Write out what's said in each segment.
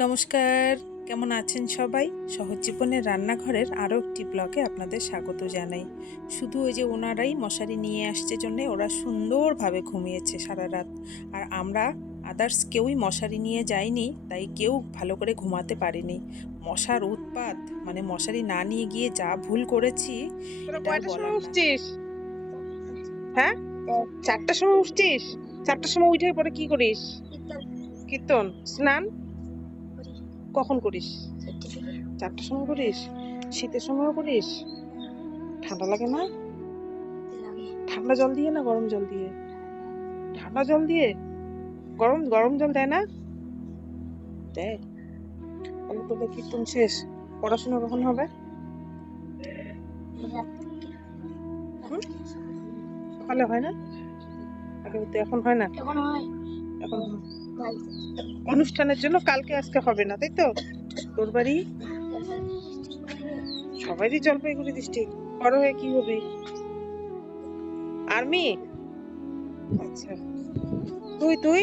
নমস্কার। কেমন আছেন সবাই? সহজ জীবনের রান্নাঘরের আরও একটি ব্লকে আপনাদের স্বাগত জানাই। শুধু ওই যে ওনারাই মশারি নিয়ে আসছে জন্যে ওরা সুন্দরভাবে ঘুমিয়েছে সারা রাত। আর আমরা আদার্স কেউই মশারি নিয়ে যাইনি তাই কেউ ভালো করে ঘুমাতে পারেনি। মশার উৎপাত মানে মশারি না নিয়ে গিয়ে যা ভুল করেছি এটা আর সময় উঠছিস? হ্যাঁ? চারটার সময় উঠছিস? চারটার সময় উঠে পরে কি করিস? কীর্তন? স্নান? কখন করিস? চারটার সময় করিস? শীতের সময়ও করিস? ঠান্ডা লাগে না? ঠান্ডা জল দিয়ে না গরম জল দিয়ে? ঠান্ডা জল দিয়ে? গরম গরম জল দেয় না? দেয়। তাহলে তোদের কীর্তন শেষ। পড়াশোনা কখন হবে? সকালে হয় না? এখন হয় না? এখন হয়। এখন অনুষ্ঠানের জন্য কালকে আজকে হবে না, তাই তো? তোর বাড়ি? সবারই জলপাইগুড়ি ডিস্ট্রিক্ট বড় হয়ে কি হবে? আর্মি আচ্ছা। তুই তুই?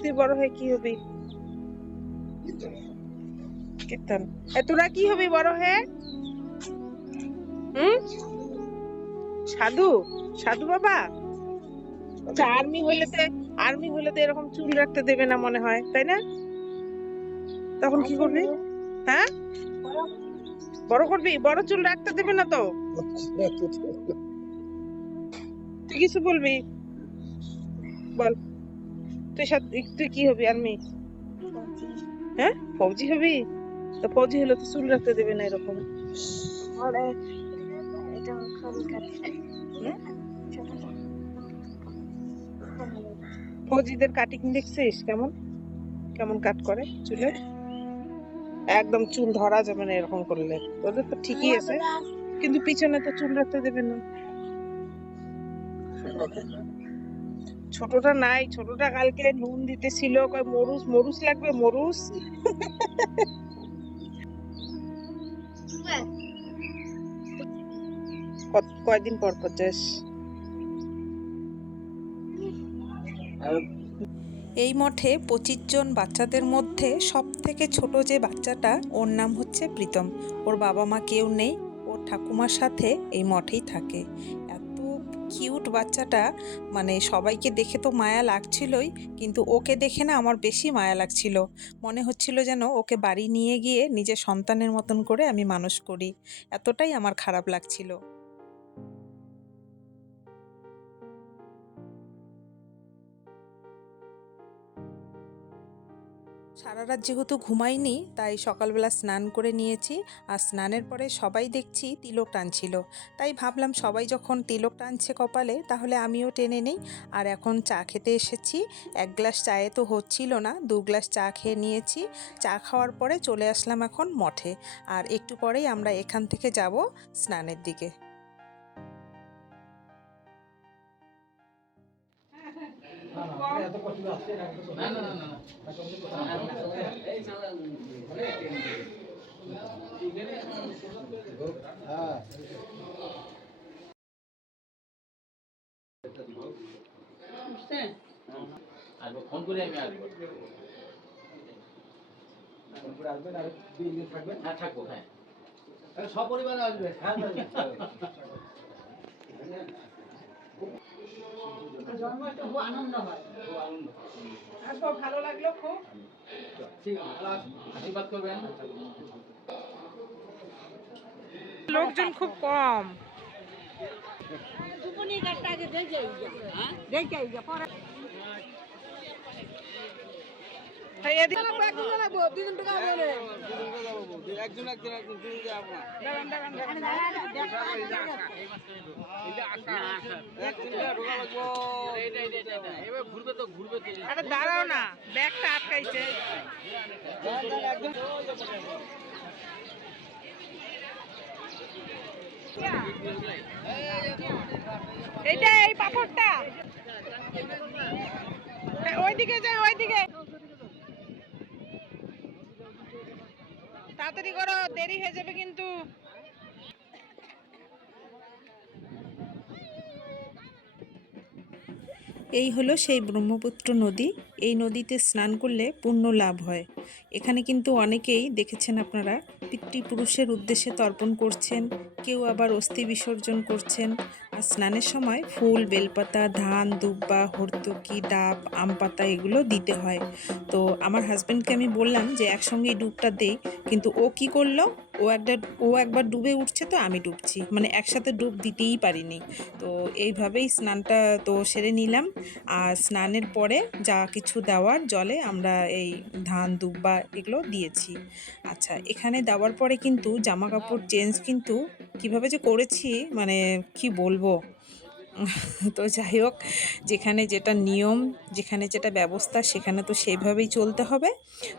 তুই বড় হয়ে কি হবি? কীর্তন। তোরা কি হবি বড় হয়ে? হুম? সাধু? সাধু বাবা? আচ্ছা আর্মি হইলে তো আর্মি হলে তো এরকম চুল রাখতে দেবে না মনে হয় তাই না? তখন কি করবি? হ্যাঁ? বড় করবি? বড় চুল রাখতে দেবে না তো? তুই কিছু বলবি? বল। তুই সাথ তুই কি হবি আর্মি? হ্যাঁ? ফৌজি হবি? তো ফৌজি হলে তো চুল রাখতে দেবে না এরকম। এটা ফৌজিদের কাটিং দেখছিস? কেমন? কেমন কাট করে চুলে? একদম চুল ধরা যাবে না এরকম করলে। ওদের তো ঠিকই আছে। কিন্তু পিছনে তো চুল রাখতে দেবে না। ছোটটা নাই ছোটটা কালকে নুন দিতেছিল। কয় মরুস মরুস লাগবে মরুস। কয়দিন পর পর যাস এই মঠে পঁচিশ জন বাচ্চাদের মধ্যে সব থেকে ছোট যে বাচ্চাটা, ওর নাম হচ্ছে প্রীতম। ওর বাবা মা কেউ নেই, ওর ঠাকুমার সাথে এই মঠেই থাকে। এত কিউট বাচ্চাটা মানে সবাইকে দেখে তো মায়া লাগছিলই, কিন্তু ওকে দেখে না আমার বেশি মায়া লাগছিল। মনে হচ্ছিল যেন ওকে বাড়ি নিয়ে গিয়ে নিজের সন্তানের মতন করে আমি মানুষ করি। এতটাই আমার খারাপ লাগছিল। সারা রাত যেহেতু ঘুমাইনি, তাই সকালবেলা স্নান করে নিয়েছি। আর স্নানের পরে সবাই দেখছি তিলক টানছিল। তাই ভাবলাম সবাই যখন তিলক টানছে কপালে, তাহলে আমিও টেনে নেই। আর এখন চা খেতে এসেছি। এক গ্লাস চায়ে তো হচ্ছিল না, দু গ্লাস চা খেয়ে নিয়েছি। চা খাওয়ার পরে চলে আসলাম এখন মঠে। আর একটু পরেই আমরা এখান থেকে যাব স্নানের দিকে। আসব ফোন করে আমি আসব হ্যাঁ থাকব হ্যাঁ সপরিবারে আসবে হ্যাঁ আনন্দ হয়। আসব ভালো লাগল খুব। ঠিক আছে আশীর্বাদ করবেন। লোকজন খুব কম। তাই এদিকে একজন একজন একজন দুজন যাব না। দাঁড়ান, দাঁড়ান, দাঁড়ান। দাঁড়াও না ব্যাগটা আটকাইছে। এইটা এই পাথরটা। হ্যাঁ, ওইদিকে যাই ওইদিকে। তাড়াতাড়ি করো দেরি হয়ে যাবে কিন্তু। এই হলো সেই ব্রহ্মপুত্র নদী। এই নদীতে স্নান করলে পুণ্য লাভ হয়। এখানে কিন্তু অনেকেই দেখেছেন আপনারা পিতৃপুরুষের উদ্দেশ্যে তর্পণ করছেন কেউ আবার অস্থি বিসর্জন করছেন। আর স্নানের সময় ফুল, বেলপাতা, ধান, দুব্বা, হর্তুকি, ডাব, আম পাতা এগুলো দিতে হয়। তো আমার হাজব্যান্ডকে আমি বললাম যে একসঙ্গেই ডুবটা দেই, কিন্তু ও কি করল? ও একটা, ও একবার ডুবে উঠছে তো আমি ডুবছি। মানে একসাথে ডুব দিতেই পারিনি। তো এইভাবেই স্নানটা তো সেরে নিলাম। আর স্নানের পরে যা কিছু দেওয়ার জলে আমরা এই ধান, দুব্বা এগুলো দিয়েছি। আচ্ছা এখানে দেওয়ার পরে কিন্তু জামা কাপড় চেঞ্জ কিন্তু কীভাবে যে করেছি মানে কি বলব? তো যাই হোক, যেখানে যেটা নিয়ম, যেখানে যেটা ব্যবস্থা, সেখানে তো সেইভাবেই চলতে হবে।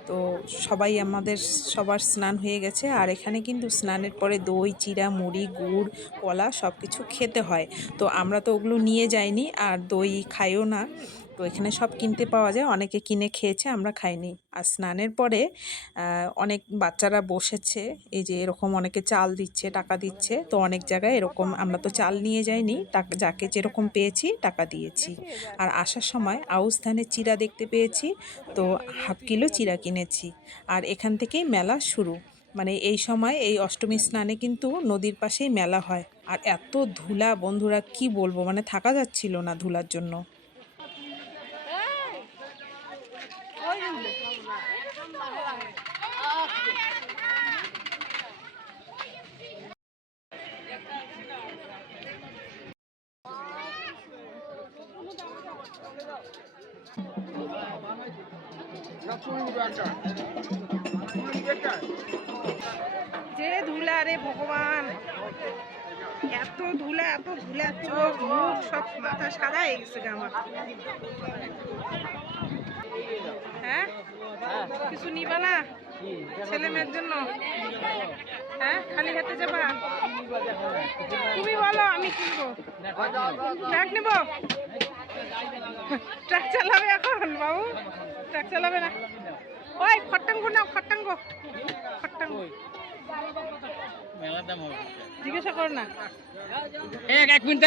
তো সবাই আমাদের সবার স্নান হয়ে গেছে, আর এখানে কিন্তু স্নানের পরে দই চিরা মুড়ি, গুড়, কলা সব কিছু খেতে হয়। তো আমরা তো ওগুলো নিয়ে যাইনি, আর দই খাইও না। এখানে সব কিনতে পাওয়া যায়। অনেকে কিনে খেয়েছে, আমরা খাইনি। আর স্নানের পরে অনেক বাচ্চারা বসেছে। এই যে এরকম অনেকে চাল দিচ্ছে, টাকা দিচ্ছে। তো অনেক জায়গায় এরকম আমরা তো চাল নিয়ে যাইনি। যাকে যেরকম পেয়েছি, টাকা দিয়েছি। আর আসার সময় আউশ ধানের চিরা দেখতে পেয়েছি। তো হাফ কিলো চিরা কিনেছি। আর এখান থেকেই মেলা শুরু। মানে এই সময়, এই অষ্টমী স্নানে কিন্তু নদীর পাশেই মেলা হয়। আর এত ধুলা, বন্ধুরা কি বলব? মানে থাকা যাচ্ছিল না ধুলার জন্য। যে ধুলা রে ভগবান। এত ধুলা এত ধুলা, চোখ, মুখ, সব মাথা সাদা হয়ে গেছে আমার। হ্যাঁ? কিছু নিবা না? ছেলে মেয়ের জন্য? হ্যাঁ? খালি হাতে যাবা? তুমি বলো আমি কিনবো। ট্রাক নেব? ট্রাক চালাবে এখন বাবু। ট্রাক চালাবে না। ওই খট্টাঙ্গ নাও খট্টাঙ্গ। খট্টাঙ্গ। জিজ্ঞাসা কর না। এক এক মিনিট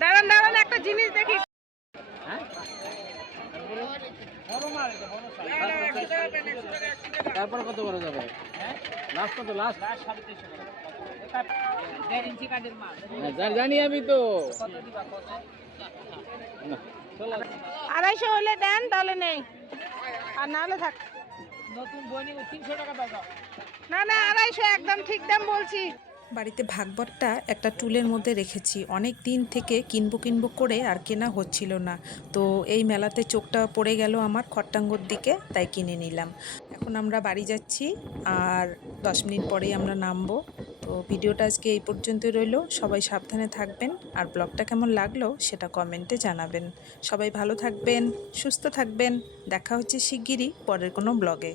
দাঁড়ান দাঁড়ান একটা জিনিস দেখি। তারপরে কত বড় যাবে? লাস্ট কত? লাস্ট জানি আমি তো। আড়াইশো হলে দেন তাহলে নেই। আর না হলে থাক। নতুন বই নিয়ে তিনশো টাকা দাও। না না আড়াইশো একদম ঠিক দাম বলছি। বাড়িতে ভাগবতটা একটা টুলের মধ্যে রেখেছি। অনেক দিন থেকে কিনবো কিনবো করে আর কেনা হচ্ছিল না। তো এই মেলাতে চোখটা পড়ে গেল আমার খট্টাঙ্গর দিকে, তাই কিনে নিলাম। এখন আমরা বাড়ি যাচ্ছি আর দশ মিনিট পরেই আমরা নামবো। তো ভিডিওটা আজকে এই পর্যন্তই রইল। সবাই সাবধানে থাকবেন। আর ব্লগটা কেমন লাগল সেটা কমেন্টে জানাবেন। সবাই ভালো থাকবেন, সুস্থ থাকবেন। দেখা হচ্ছে শিগগিরই পরের কোনো ব্লগে।